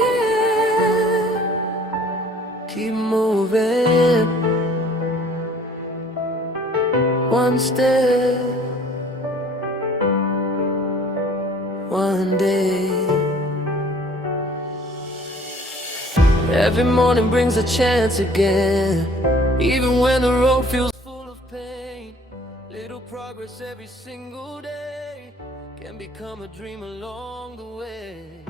Yeah. Keep moving, one step, one day. Every morning brings a chance again, even when the road feels full of pain. Little progress every single day can become a dream along the way.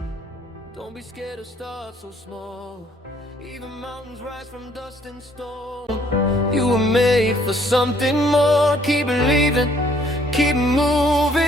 Don't be scared to start so small. Even mountains rise from dust and stone. You were made for something more. Keep believing, keep moving.